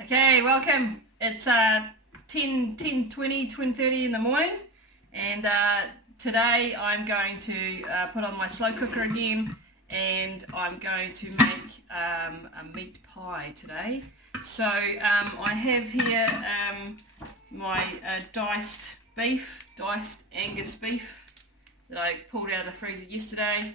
Okay, welcome. It's 10:30 in the morning, and today I'm going to put on my slow cooker again, and I'm going to make a meat pie today. So I have here my diced Angus beef that I pulled out of the freezer yesterday.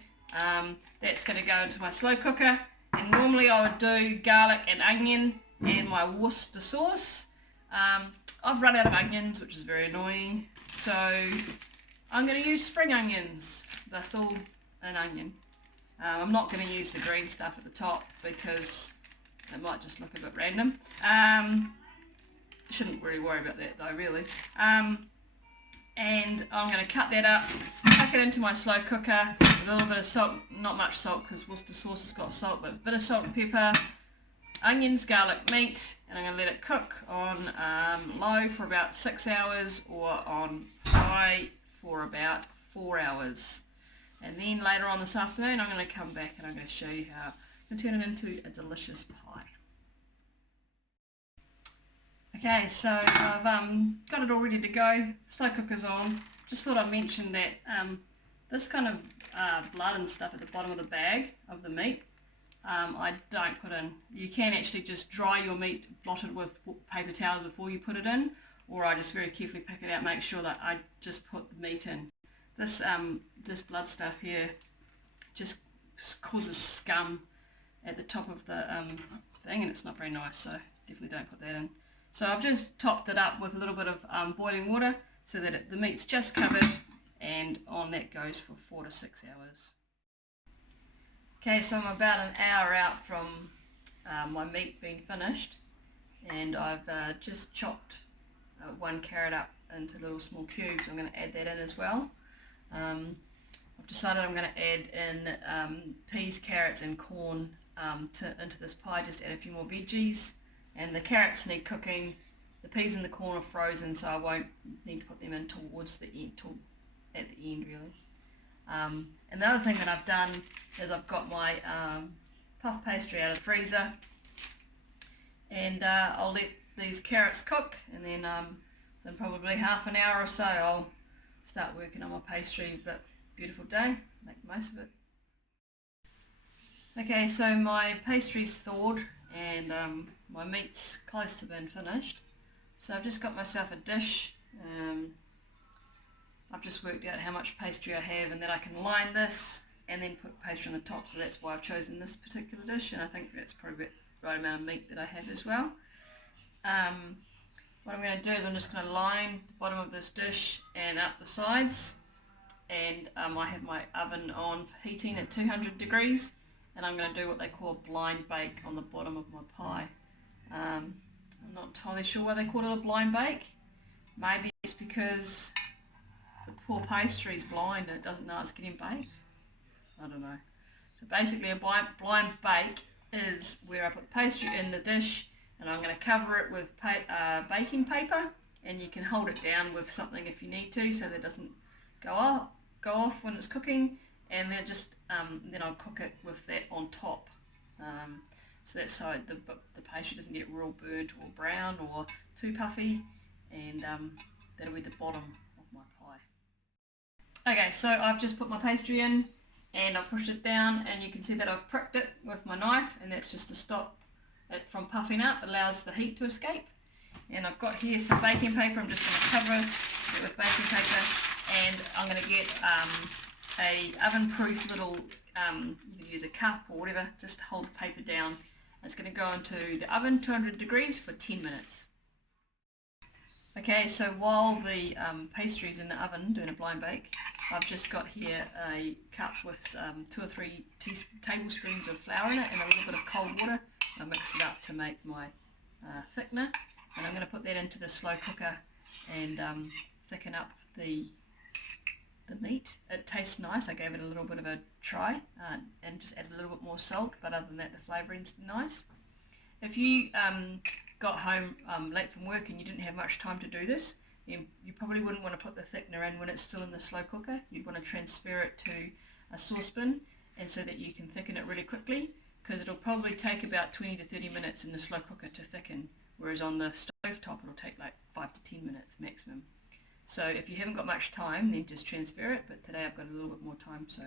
That's going to go into my slow cooker, and normally I would do garlic and onion and my Worcester sauce. I've run out of onions, which is very annoying, so I'm going to use spring onions. They're still an onion. I'm not going to use the green stuff at the top because it might just look a bit random. Shouldn't really worry about that though, really. And I'm going to cut that up, tuck it into my slow cooker with a little bit of salt, not much salt because Worcester sauce has got salt, but a bit of salt and pepper, onions, garlic, meat, and I'm going to let it cook on low for about 6 hours or on high for about 4 hours. And then later on this afternoon I'm going to come back and I'm going to show you how to turn it into a delicious pie. Okay, so I've got it all ready to go. Slow cooker's on. Just thought I'd mention that this kind of blood and stuff at the bottom of the bag of the meat, I don't put in. You can actually just dry your meat, blot it with paper towels before you put it in, or I just very carefully pick it out, make sure that I just put the meat in. This blood stuff here just causes scum at the top of the thing, and it's not very nice, so definitely don't put that in. So I've just topped it up with a little bit of boiling water so that the meat's just covered, and on that goes for 4 to 6 hours. Okay, so I'm about an hour out from my meat being finished, and I've just chopped one carrot up into little small cubes. I'm going to add that in as well. I've decided I'm going to add in peas, carrots and corn into this pie, just add a few more veggies. And the carrots need cooking, the peas and the corn are frozen, so I won't need to put them in towards the end, at the end really. And the other thing that I've done is I've got my puff pastry out of the freezer, and I'll let these carrots cook, and then probably half an hour or so I'll start working on my pastry. But beautiful day, make the most of it. Okay, so my pastry's thawed and my meat's close to being finished, so I've just got myself a dish. I've just worked out how much pastry I have and that I can line this and then put pastry on the top, so that's why I've chosen this particular dish, and I think that's probably the right amount of meat that I have as well. What I'm going to do is I'm just going to line the bottom of this dish and up the sides, and I have my oven on for heating at 200 degrees, and I'm going to do what they call a blind bake on the bottom of my pie. I'm not entirely sure why they call it a blind bake. Maybe it's because the poor pastry is blind and it doesn't know it's getting baked. I don't know. So basically a blind bake is where I put the pastry in the dish, and I'm going to cover it with baking paper, and you can hold it down with something if you need to so that it doesn't go off when it's cooking, and then then I'll cook it with that on top. So that's so the pastry doesn't get real burnt or brown or too puffy, and that'll be the bottom of my pie. Okay, so I've just put my pastry in and I've pushed it down, and you can see that I've pricked it with my knife, and that's just to stop it from puffing up, allows the heat to escape. And I've got here some baking paper. I'm just going to cover it with baking paper, and I'm going to get a oven-proof little, you can use a cup or whatever, just to hold the paper down. It's going to go into the oven, 200 degrees for 10 minutes. Okay, so while the pastry's in the oven doing a blind bake, I've just got here a cup with 2 or 3 tablespoons of flour in it and a little bit of cold water. I'll mix it up to make my thickener, and I'm going to put that into the slow cooker and thicken up the meat. It tastes nice. I gave it a little bit of a try and just added a little bit more salt, but other than that the flavouring's nice. If you got home late from work and you didn't have much time to do this, you probably wouldn't want to put the thickener in when it's still in the slow cooker. You'd want to transfer it to a saucepan, and so that you can thicken it really quickly, because it'll probably take about 20 to 30 minutes in the slow cooker to thicken, whereas on the stove top it'll take like 5 to 10 minutes maximum. So if you haven't got much time, then just transfer it, but today I've got a little bit more time, so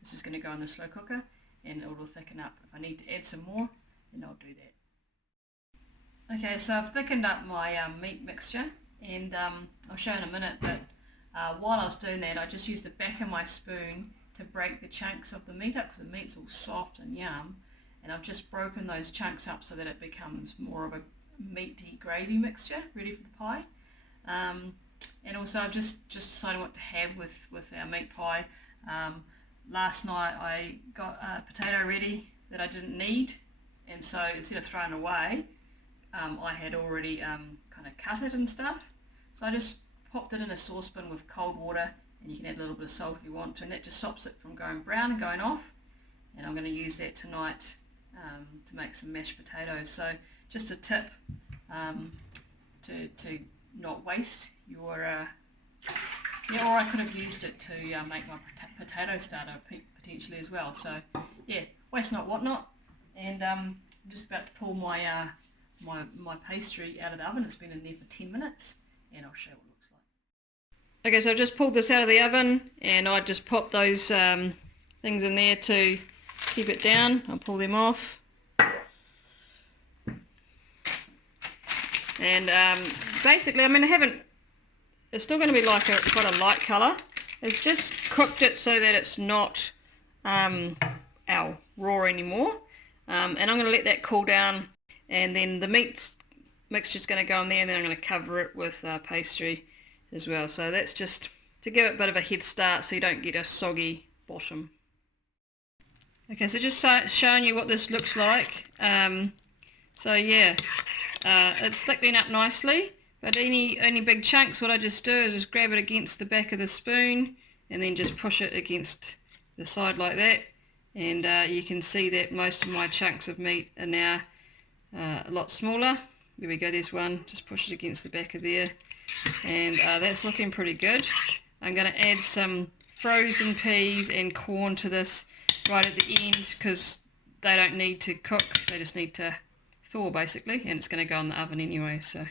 this is going to go in the slow cooker and it'll thicken up. If I need to add some more, then I'll do that. Okay, so I've thickened up my meat mixture, and I'll show in a minute, but while I was doing that I just used the back of my spoon to break the chunks of the meat up, because the meat's all soft and yum, and I've just broken those chunks up so that it becomes more of a meaty gravy mixture ready for the pie. And also I've just decided what to have with our meat pie. Last night I got a potato ready that I didn't need, and so instead of throwing away, I had already kind of cut it and stuff. So I just popped it in a saucepan with cold water, and you can add a little bit of salt if you want to, and that just stops it from going brown and going off. And I'm going to use that tonight to make some mashed potatoes. So just a tip to not waste your, or I could have used it to make my potato starter potentially as well. So yeah, waste not, want not. And I'm just about to pull my my pastry out of the oven. It's been in there for 10 minutes, and I'll show you what it looks like. Okay, so I've just pulled this out of the oven, and I just popped those things in there to keep it down. I'll pull them off. And basically, I mean, it's still going to be like quite a light colour. It's just cooked it so that it's not raw anymore. And I'm going to let that cool down, and then the meat mixture's going to go in there, and then I'm going to cover it with pastry as well. So that's just to give it a bit of a head start so you don't get a soggy bottom. Okay, so just showing you what this looks like. So yeah, it's thickening up nicely, but any big chunks, what I just do is just grab it against the back of the spoon and then just push it against the side like that, and you can see that most of my chunks of meat are now a lot smaller. There we go, there's one, just push it against the back of there, and that's looking pretty good. I'm going to add some frozen peas and corn to this right at the end, because they don't need to cook, they just need to thaw basically, and it's going to go in the oven anyway. So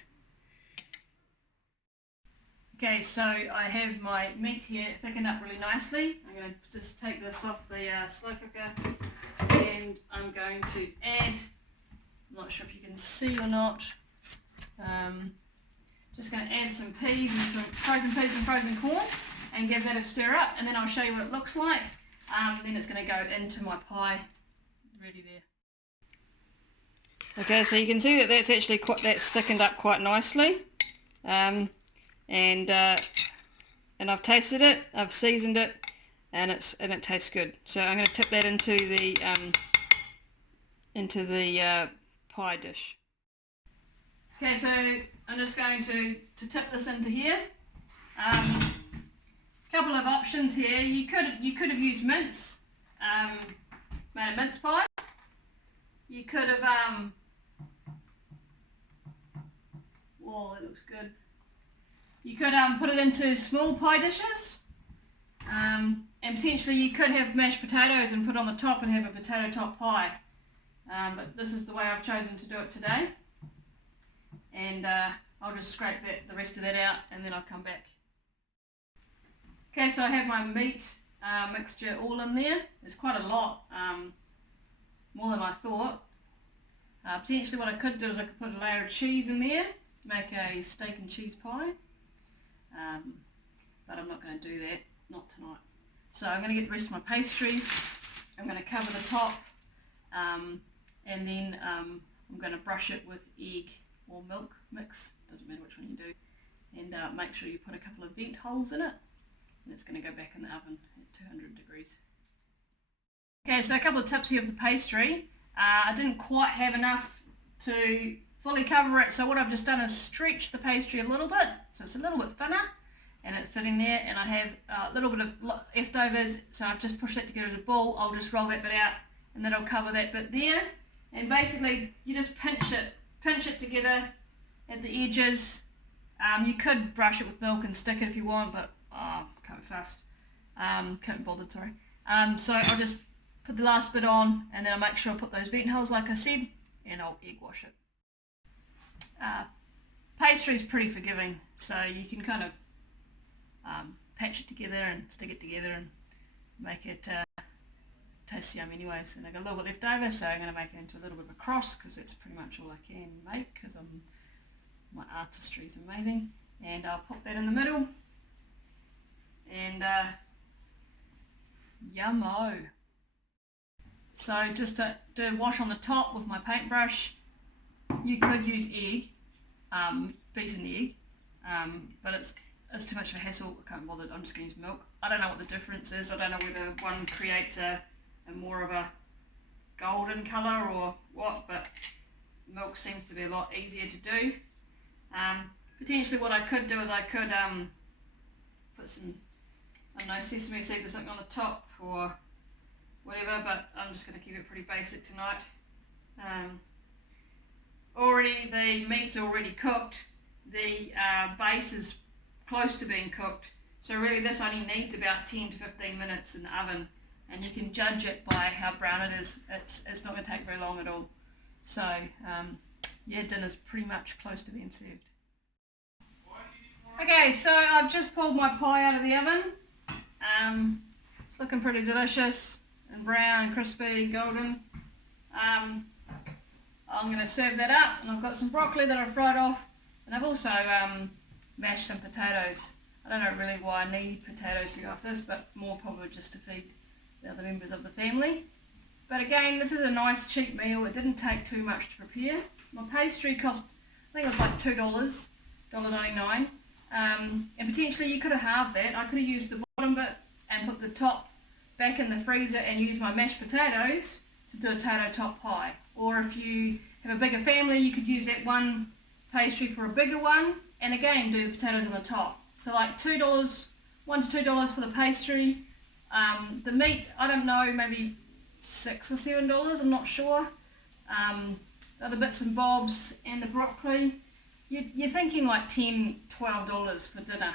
okay, so I have my meat here thickened up really nicely. I'm going to just take this off the slow cooker, and I'm going to add, I'm not sure if you can see or not, just going to add some peas and some frozen peas and frozen corn and give that a stir up, and then I'll show you what it looks like. Then it's going to go into my pie ready there. Okay, so you can see that that's actually that's thickened up quite nicely, and I've tasted it, I've seasoned it, and it tastes good. So I'm going to tip that into the pie dish. Okay, so I'm just going to tip this into here. Couple of options here. You could have used mince, made a mince pie. You could have whoa, that looks good. You could put it into small pie dishes, and potentially you could have mashed potatoes and put on the top and have a potato top pie. But this is the way I've chosen to do it today, and I'll just scrape the rest of that out, and then I'll come back. Okay, so I have my meat mixture all in there. There's quite a lot, more than I thought. Potentially what I could do is I could put a layer of cheese in there, make a steak and cheese pie, but I'm not going to do that, not tonight. So I'm going to get the rest of my pastry, I'm going to cover the top, and then I'm going to brush it with egg or milk mix, doesn't matter which one you do, and make sure you put a couple of vent holes in it, and it's going to go back in the oven at 200 degrees. Okay, so a couple of tips here of the pastry. I didn't quite have enough to fully cover it, so what I've just done is stretch the pastry a little bit, so it's a little bit thinner, and it's sitting there, and I have a little bit of leftovers, so I've just pushed that together as a ball. I'll just roll that bit out, and then I'll cover that bit there, and basically you just pinch it together at the edges. You could brush it with milk and stick it if you want, but can't be fast, can't be bothered, sorry. So I'll just put the last bit on, and then I'll make sure I put those vent holes like I said, and I'll egg wash it. pastry is pretty forgiving, so you can kind of patch it together and stick it together and make it taste yum anyway. So I got a little bit left over, so I'm going to make it into a little bit of a cross because that's pretty much all I can make because my artistry is amazing. And I'll pop that in the middle and yummo. So just to do a wash on the top with my paintbrush, you could use egg, beaten egg, but it's too much of a hassle. I can't bother. I'm just going to use milk. I don't know what the difference is. I don't know whether one creates a more of a golden colour or what, but milk seems to be a lot easier to do. Potentially what I could do is I could put some, I don't know, sesame seeds or something on the top or whatever, but I'm just going to keep it pretty basic tonight. Already the meat's already cooked. The base is close to being cooked, so really this only needs about 10 to 15 minutes in the oven, and you can judge it by how brown it is. It's not going to take very long at all. So yeah, dinner's pretty much close to being served. Okay, so I've just pulled my pie out of the oven. It's looking pretty delicious and brown and crispy, golden. I'm going to serve that up, and I've got some broccoli that I've fried off, and I've also mashed some potatoes. I don't know really why I need potatoes to go off this, but more probably just to feed the other members of the family. But again, this is a nice cheap meal. It didn't take too much to prepare. My pastry cost, I think it was like $2, $1.99. And potentially you could have halved that. I could have used the bottom bit and put the top back in the freezer and use my mashed potatoes to do a potato top pie. Or if you have a bigger family, you could use that one pastry for a bigger one, and again do the potatoes on the top. So like $1 to $2 for the pastry. The meat, I don't know, maybe $6 or $7, I'm not sure. Other bits and bobs and the broccoli, you're thinking like $10, $12 for dinner.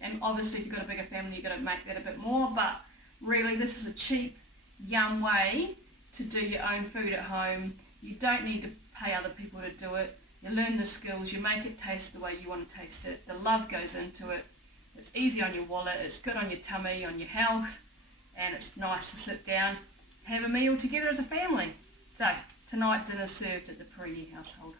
And obviously if you've got a bigger family, you've got to make that a bit more, but really this is a cheap, yum way to do your own food at home. You don't need to pay other people to do it. You learn the skills, you make it taste the way you want to taste it. The love goes into it. It's easy on your wallet, it's good on your tummy, on your health, and it's nice to sit down, have a meal together as a family. So, tonight dinner served at the Perini household.